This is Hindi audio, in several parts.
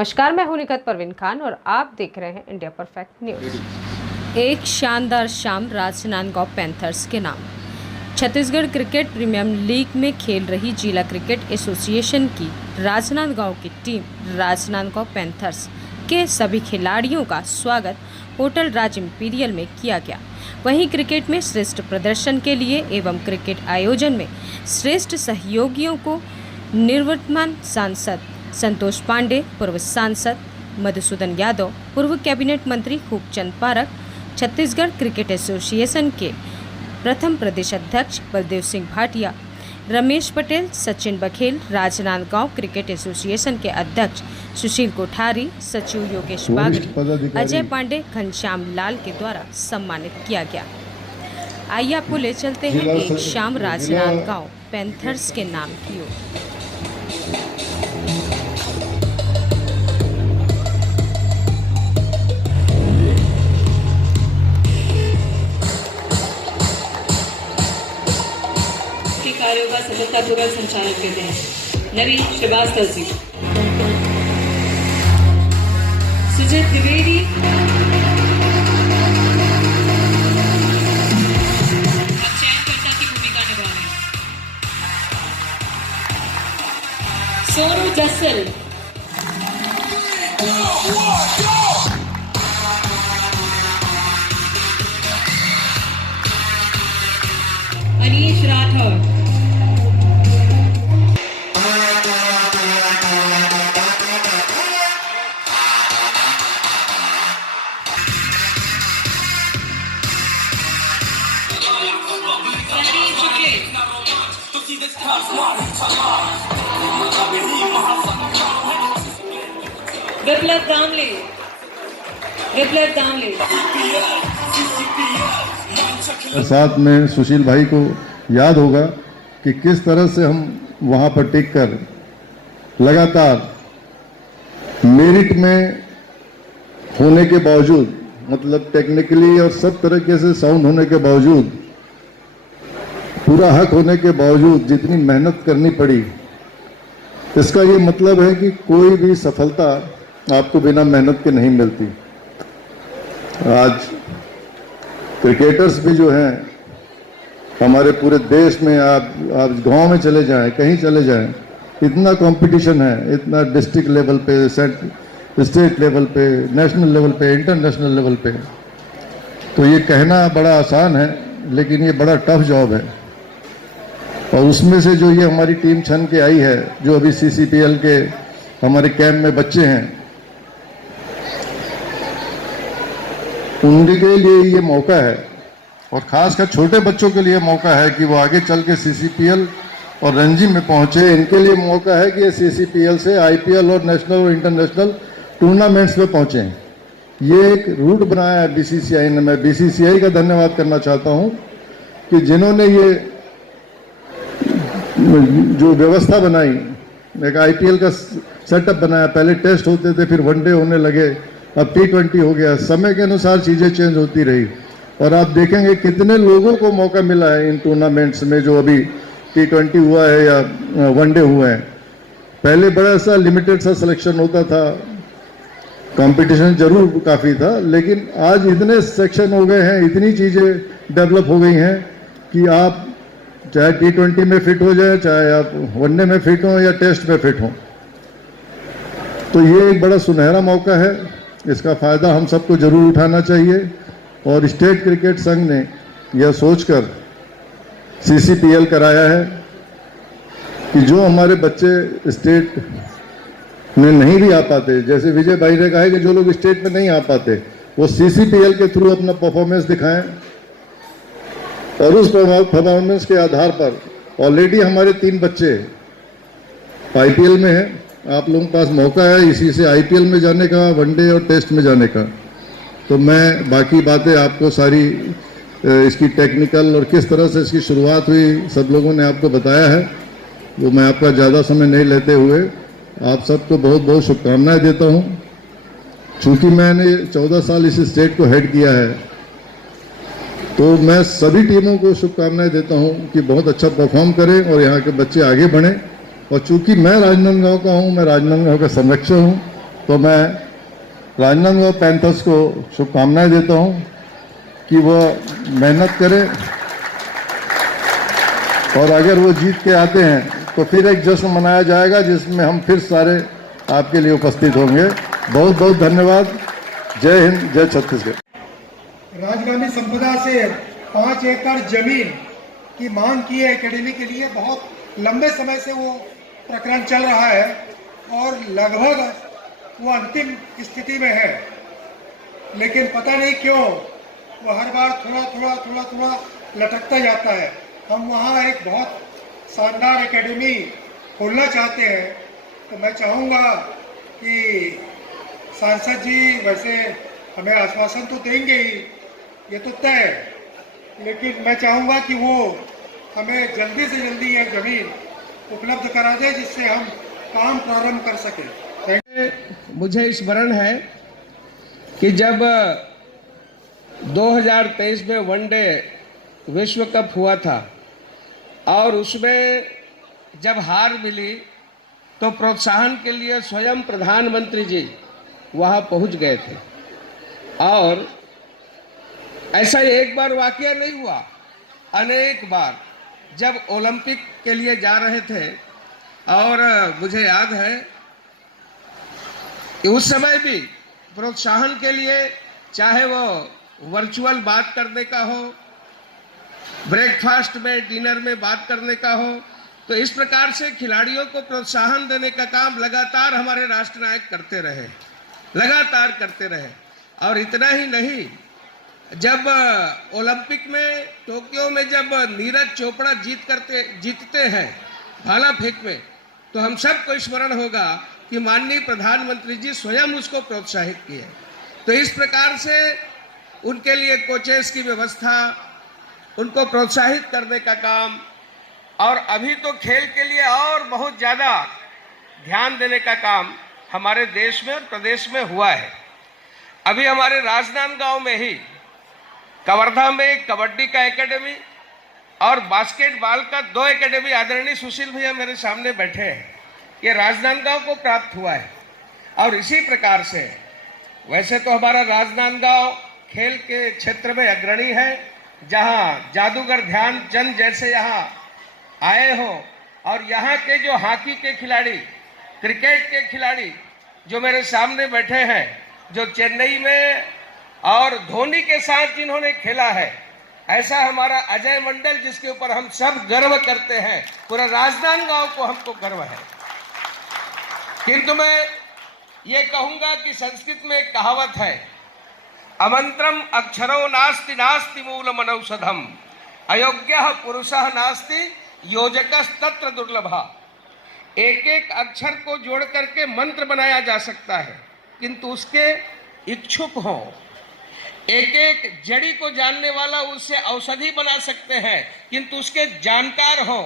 नमस्कार, मैं हूं निखत परवीन खान और आप देख रहे हैं इंडिया परफेक्ट न्यूज। एक शानदार शाम राजनांदगांव पैंथर्स के नाम। छत्तीसगढ़ क्रिकेट प्रीमियर लीग में खेल रही जिला क्रिकेट एसोसिएशन की राजनांदगांव की टीम राजनांदगांव पैंथर्स के सभी खिलाड़ियों का स्वागत होटल राज इंपीरियल में किया गया। वहीं क्रिकेट में श्रेष्ठ प्रदर्शन के लिए एवं क्रिकेट आयोजन में श्रेष्ठ सहयोगियों को निवर्तमान सांसद संतोष पांडे, पूर्व सांसद मधुसूदन यादव, पूर्व कैबिनेट मंत्री Khubchand park, Chhattisgarh cricket association के प्रथम प्रदेश अध्यक्ष बलदेव सिंह भाटिया, रमेश पटेल, सचिन बघेल, राजनांदगांव क्रिकेट एसोसिएशन के अध्यक्ष सुशील कोठारी, सचिव योगेश बागड़ी, अजय पांडे, घनश्याम लाल के द्वारा सम्मानित किया गया। आइए आपको ले चलते हैं एक शाम राजनांदगांव पैंथर्स के नाम की ओर। कार्यों का सफलतापूर्वक संचालन करते हैं नवीन श्रीवास्तव जी, सुजित द्विवेदी, चयनकर्ता की भूमिका निभा रहे हैं, सोनू जस्सल, अनीश राठौर, विप्लव दामले, साथ में सुशील भाई को याद होगा कि किस तरह से हम वहां पर टिक कर लगातार मेरिट में होने के बावजूद, मतलब टेक्निकली और सब तरीके से साउंड होने के बावजूद, पूरा हक होने के बावजूद जितनी मेहनत करनी पड़ी, इसका ये मतलब है कि कोई भी सफलता आपको बिना मेहनत के नहीं मिलती। आज क्रिकेटर्स भी जो हैं हमारे पूरे देश में, आप गांव में चले जाएं, कहीं चले जाएं, इतना कंपटीशन है, इतना डिस्ट्रिक्ट लेवल पे, स्टेट लेवल पे, नेशनल लेवल पे, इंटरनेशनल लेवल पे। तो ये कहना बड़ा आसान है, लेकिन ये बड़ा टफ जॉब है। और उसमें से जो ये हमारी टीम छन के आई है, जो अभी CCPL के हमारे कैंप में बच्चे हैं, उनके लिए ये मौका है, और खासकर छोटे बच्चों के लिए मौका है कि वो आगे चल के CCPL और रणजी में पहुंचे। इनके लिए मौका है कि ये CCPL से IPL और नेशनल और इंटरनेशनल टूर्नामेंट्स में पहुंचे। ये एक रूट बनाया है BCCI ने। मैं BCCI का धन्यवाद करना चाहता हूं कि जिन्होंने ये जो व्यवस्था बनाई, एक IPL का सेटअप बनाया। पहले टेस्ट होते थे, फिर वनडे होने लगे, अब T20 हो गया। समय के अनुसार चीज़ें चेंज होती रही, और आप देखेंगे कितने लोगों को मौका मिला है इन टूर्नामेंट्स में, जो अभी T20 हुआ है या वनडे हुआ है। पहले बड़ा सा लिमिटेड सा सिलेक्शन होता था, कंपटीशन जरूर काफ़ी था, लेकिन आज इतने सेक्शन हो गए हैं, इतनी चीज़ें डेवलप हो गई हैं कि आप चाहे T20 में फिट हो जाए, चाहे आप वनडे में फिट हों या टेस्ट में फिट हों। तो ये एक बड़ा सुनहरा मौका है, इसका फ़ायदा हम सबको जरूर उठाना चाहिए। और स्टेट क्रिकेट संघ ने यह सोचकर CCPL कराया है कि जो हमारे बच्चे स्टेट में नहीं भी आ पाते, जैसे विजय भाई ने कहा है कि जो लोग स्टेट में नहीं आ पाते, वो CCPL के थ्रू अपना परफॉर्मेंस दिखाएं, और उस परफॉर्मेंस के आधार पर ऑलरेडी हमारे 3 बच्चे IPL में हैं। आप लोगों के पास मौका है इसी से IPL में जाने का, वनडे और टेस्ट में जाने का। तो मैं बाकी बातें आपको सारी इसकी टेक्निकल और किस तरह से इसकी शुरुआत हुई सब लोगों ने आपको बताया है, वो मैं आपका ज़्यादा समय नहीं लेते हुए आप सबको बहुत बहुत शुभकामनाएं देता हूं। चूँकि मैंने 14 साल इस स्टेट को हेड किया है, तो मैं सभी टीमों को शुभकामनाएं देता हूं कि बहुत अच्छा परफॉर्म करें और यहाँ के बच्चे आगे बढ़ें। और चूंकि मैं राजनांदगांव का हूं, मैं राजनांदगांव का संरक्षक हूं, तो मैं राजनांदगांव पैंथर्स को शुभकामनाएं देता हूं कि वह मेहनत करें और अगर वो जीत के आते हैं तो फिर एक जश्न मनाया जाएगा जिसमें हम फिर सारे आपके लिए उपस्थित होंगे। बहुत बहुत धन्यवाद। जय हिंद, जय छत्तीसगढ़। राजगामी संपदा से 5 एकड़ जमीन की मांग की है एकेडमी के लिए। बहुत लंबे समय से वो प्रकरण चल रहा है और लगभग वो अंतिम स्थिति में है, लेकिन पता नहीं क्यों वो हर बार थोड़ा लटकता जाता है। हम वहाँ एक बहुत शानदार एकेडमी खोलना चाहते हैं, तो मैं चाहूँगा कि सांसद जी वैसे हमें आश्वासन तो देंगे ही, ये तो तय है, लेकिन मैं चाहूँगा कि वो हमें जल्दी से जल्दी यह जमीन उपलब्ध करा दे जिससे हम काम प्रारंभ कर सकें। मुझे स्मरण है कि जब 2023 में वनडे विश्व कप हुआ था और उसमें जब हार मिली तो प्रोत्साहन के लिए स्वयं प्रधानमंत्री जी वहां पहुंच गए थे। और ऐसा एक बार वाकया नहीं हुआ, अनेक बार जब ओलंपिक के लिए जा रहे थे। और मुझे याद है कि उस समय भी प्रोत्साहन के लिए, चाहे वो वर्चुअल बात करने का हो, ब्रेकफास्ट में, डिनर में बात करने का हो, तो इस प्रकार से खिलाड़ियों को प्रोत्साहन देने का काम लगातार हमारे राष्ट्र नायक करते रहे, लगातार करते रहे। और इतना ही नहीं, जब ओलंपिक में टोक्यो में जब नीरज चोपड़ा जीतते हैं भाला फेंक में, तो हम सबको स्मरण होगा कि माननीय प्रधानमंत्री जी स्वयं उसको प्रोत्साहित किए। तो इस प्रकार से उनके लिए कोचेस की व्यवस्था, उनको प्रोत्साहित करने का काम, और अभी तो खेल के लिए और बहुत ज़्यादा ध्यान देने का काम हमारे देश में और प्रदेश में हुआ है। अभी हमारे राजनांदगांव में ही कवर्धा में कबड्डी का एकेडमी और बास्केटबॉल का 2 एकेडमी, आदरणीय सुशील भैया मेरे सामने बैठे हैं, ये राजनांदगांव को प्राप्त हुआ है। और इसी प्रकार से वैसे तो हमारा राजनांदगांव खेल के क्षेत्र में अग्रणी है, जहां जादूगर ध्यानचंद जैसे यहाँ आए हो, और यहाँ के जो हॉकी के खिलाड़ी, क्रिकेट के खिलाड़ी जो मेरे सामने बैठे हैं, जो चेन्नई में और धोनी के साथ जिन्होंने खेला है, ऐसा हमारा अजय मंडल जिसके ऊपर हम सब गर्व करते हैं, पूरा राजनांदगांव को हमको गर्व है। किंतु मैं ये कहूंगा कि संस्कृत में एक कहावत है, अमंत्रम अक्षरो नास्ति नास्ति मूलम अनौषधम, अयोग्यः पुरुषः नास्ति योजकस्तत्र दुर्लभा। एक एक अक्षर को जोड़ करके मंत्र बनाया जा सकता है, किंतु उसके इच्छुक हो, एक एक जड़ी को जानने वाला उससे औषधि बना सकते हैं, किंतु उसके जानकार हो।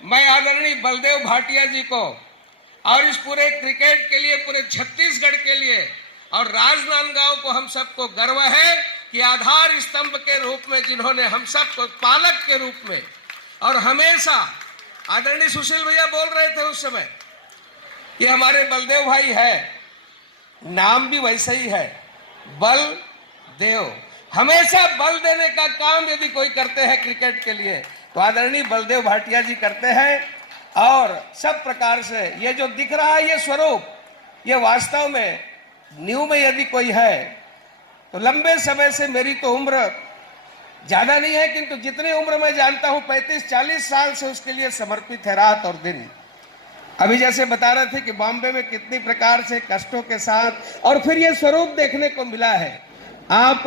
मैं आदरणीय बलदेव भाटिया जी को और इस पूरे क्रिकेट के लिए, पूरे छत्तीसगढ़ के लिए और राजनांदगांव को हम सबको गर्व है कि आधार स्तंभ के रूप में जिन्होंने हम सबको पालक के रूप में, और हमेशा आदरणीय सुशील भैया बोल रहे थे उस समय कि हमारे बलदेव भाई है, नाम भी वैसे ही है, बल देव। हमेशा बल देने का काम यदि कोई करते हैं क्रिकेट के लिए तो आदरणीय बलदेव भाटिया जी करते हैं। और सब प्रकार से ये जो दिख रहा है ये स्वरूप, ये वास्तव में न्यू में यदि कोई है तो लंबे समय से, मेरी तो उम्र ज्यादा नहीं है किंतु जितनी उम्र मैं जानता हूं 35-40 साल से उसके लिए समर्पित है, रात और दिन। अभी जैसे बता रहे थे कि बॉम्बे में कितनी प्रकार से कष्टों के साथ और फिर ये स्वरूप देखने को मिला है। आप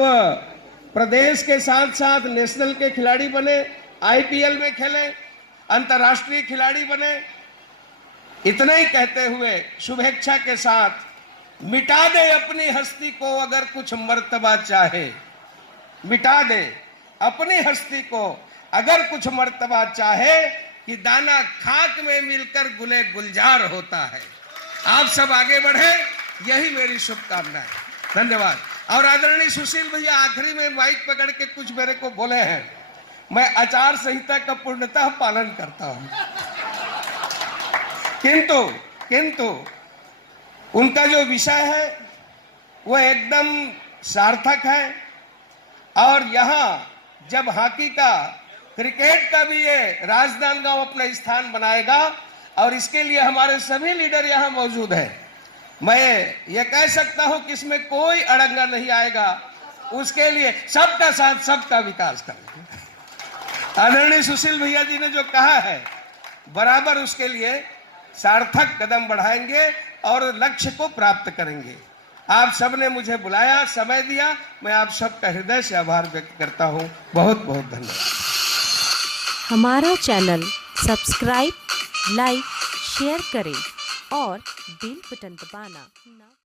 प्रदेश के साथ साथ नेशनल के खिलाड़ी बने, आईपीएल में खेले, अंतर्राष्ट्रीय खिलाड़ी बने। इतना ही कहते हुए शुभेच्छा के साथ, मिटा दे अपनी हस्ती को अगर कुछ मर्तबा चाहे, मिटा दे अपनी हस्ती को अगर कुछ मर्तबा चाहे, कि दाना खाक में मिलकर गुले गुलजार होता है। आप सब आगे बढ़े, यही मेरी शुभकामना है। धन्यवाद। और आदरणीय सुशील भैया आखिरी में माइक पकड़ के कुछ मेरे को बोले हैं, मैं आचार संहिता का पूर्णतः पालन करता हूं, किंतु उनका जो विषय है वो एकदम सार्थक है। और यहाँ जब हॉकी का, क्रिकेट का भी ये राजनांदगांव अपना स्थान बनाएगा और इसके लिए हमारे सभी लीडर यहाँ मौजूद हैं। मैं ये कह सकता हूँ कि इसमें कोई अड़ंगा नहीं आएगा। उसके लिए सबका साथ, सबका विकास करेंगे। आदरणीय सुशील भैया जी ने जो कहा है, बराबर उसके लिए सार्थक कदम बढ़ाएंगे और लक्ष्य को प्राप्त करेंगे। आप सबने मुझे बुलाया, समय दिया, मैं आप सबका हृदय से आभार व्यक्त करता हूँ। बहुत बहुत धन्यवाद। हमारा चैनल सब्सक्राइब, लाइक, शेयर करें और बेल बटन दबाना ना